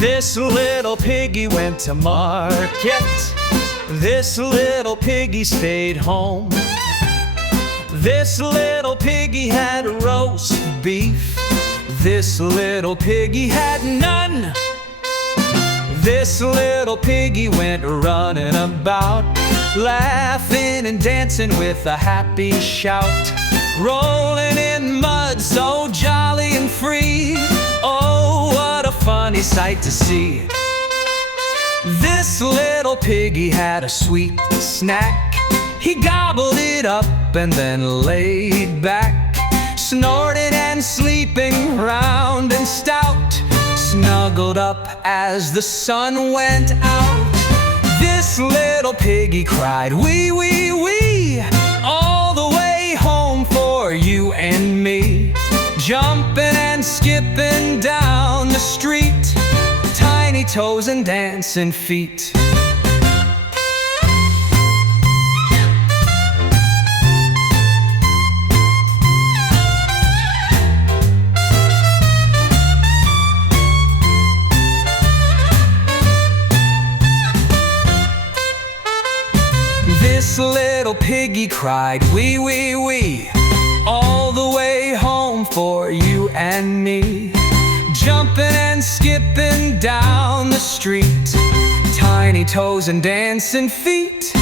This little piggy went to market. This little piggy stayed home. This little piggy had roast beef. This little piggy had none. This little piggy went running about, laughing and dancing with a happy shout, rolling in mud so jolly and free. Oh, what a funny sight to see. This little piggy had a sweet snack. He gobbled it up and then laid back, snorting and sleeping round and stout, snuggled up as the sun went out. This little piggy cried, wee, wee, wee, all the way home for you and me. Jumping and skipping down the street, tiny toes and dancing feet. This little piggy cried, wee, wee, wee, all the way home for you and me. Jumping and skipping down the street, tiny toes and dancing feet.